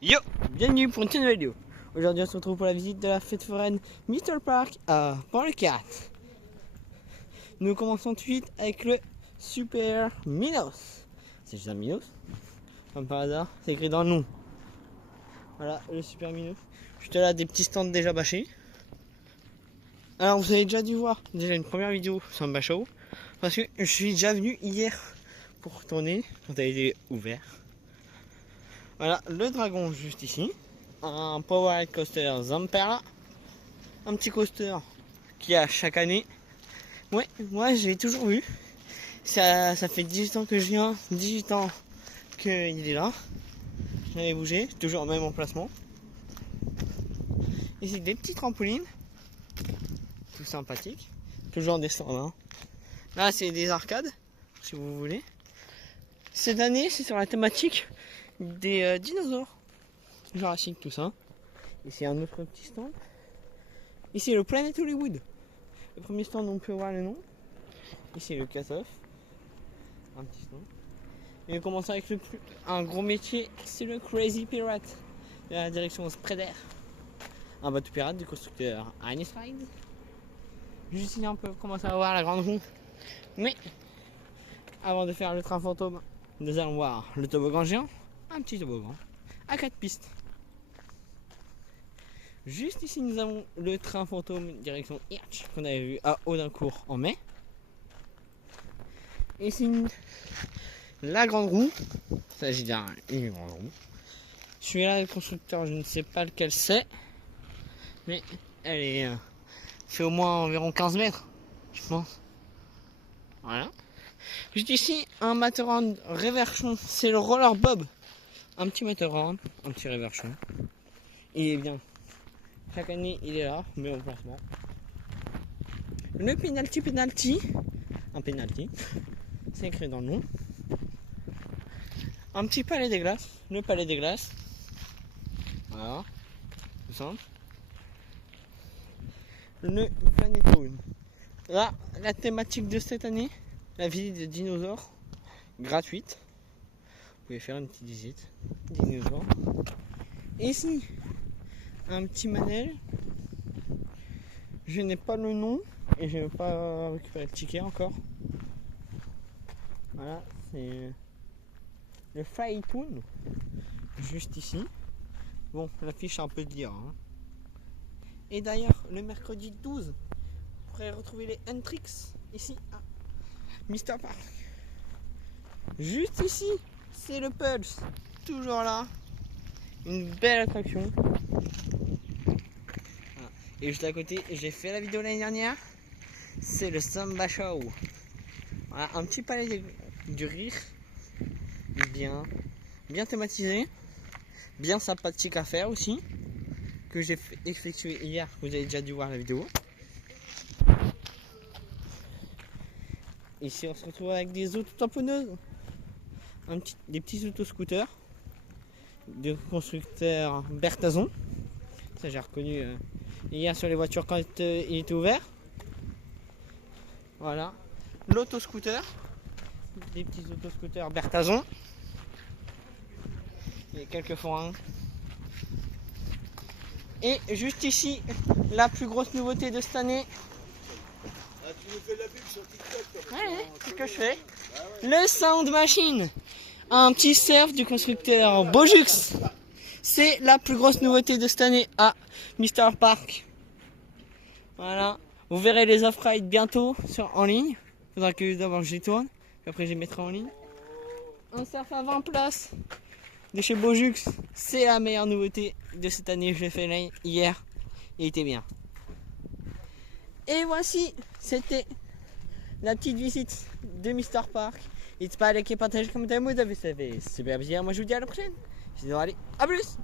Yo, bienvenue pour une nouvelle vidéo. Aujourd'hui on se retrouve pour la visite de la fête foraine Mr Park à Port-le-Cat. Nous commençons tout de suite avec le Super Minos. C'est juste un Minos, comme par hasard, c'est écrit dans le nom. Voilà le Super Minos. Juste là des petits stands déjà bâchés. Alors vous avez déjà dû voir déjà une première vidéo sur un bâchot, parce que je suis déjà venu hier pour tourner quand elle était ouverte. Voilà le dragon juste ici, un Power Coaster Zamperla, un petit coaster qui a chaque année. Ouais, moi j'ai toujours vu. Ça fait 18 ans que je viens, 18 ans qu'il est là. J'avais bougé, toujours au même emplacement. Ici des petits trampolines, tout sympathique. Toujours des stands. Hein. Là c'est des arcades, si vous voulez. Cette année c'est sur la thématique des dinosaures Jurassic, tout ça. Ici un autre petit stand. Ici le Planet Hollywood. Le premier stand on peut voir le nom. Ici le cut-off. Un petit stand. Et on commence avec un gros métier, c'est le Crazy Pirate de la direction Spreader. Un bateau pirate du constructeur Anisride. Juste ici on peut commencer à voir la grande roue. Mais avant de faire le train fantôme, nous allons voir le toboggan géant. Un petit toboggan à 4 pistes. Juste ici nous avons le train fantôme direction Hirsch qu'on avait vu à Audincourt en mai. Ici la grande roue, il s'agit d'une grande roue. Celui-là le constructeur je ne sais pas lequel c'est, mais elle fait au moins environ 15 mètres je pense. Voilà. Juste ici un Matterhorn réversion, c'est le Roller Bob. Un petit Matterhorn, un petit réversion. Il est bien. Chaque année il est là, mais en placement. Le penalty, un penalty, c'est écrit dans le nom. Un petit palais des glaces, le palais des glaces. Voilà, tout simple. Le Planétone. Là, la thématique de cette année, la visite des dinosaures, gratuite. Vous pouvez faire une petite visite dinosaures. Et ici, un petit manège. Je n'ai pas le nom et je n'ai pas récupéré le ticket encore. Voilà, c'est le Flytoon, juste ici. Bon, l'affiche est un peu dire. Hein. Et d'ailleurs, le mercredi 12, vous pourrez retrouver les Entrix ici à Mr Park. Juste ici, c'est le Pulse, toujours là. Une belle attraction. Voilà. Et juste à côté, j'ai fait la vidéo l'année dernière. C'est le Samba Show. Voilà, un petit palais du rire. Bien thématisé. Bien sympathique à faire aussi. Que j'ai effectué hier. Vous avez déjà dû voir la vidéo. Ici, on se retrouve avec des auto-tamponneuses. Des petits autoscooters de constructeur Bertazon. Ça j'ai reconnu hier sur les voitures quand il était ouvert. Voilà. L'autoscooter. Des petits autoscooters Bertazon. Il y a quelques forains. Et juste ici, la plus grosse nouveauté de cette année. Ah, tu nous fais de la pub sur TikTok. Ouais, c'est ce que je fais. Le Sound Machine. Un petit surf du constructeur Bojux. C'est la plus grosse nouveauté de cette année à Mr Park. Voilà. Vous verrez les off-rides bientôt en ligne. Il faudra que d'abord je les tourne. Puis après je les mettrai en ligne. Un surf à 20 places de chez Bojux. C'est la meilleure nouveauté de cette année. Je l'ai fait hier. Il était bien. Et voici, c'était la petite visite de Mr Park. N'hésitez pas à liker, partager, commenter, vous avez fait super plaisir. Moi je vous dis à la prochaine. Je vous dis allez, à plus.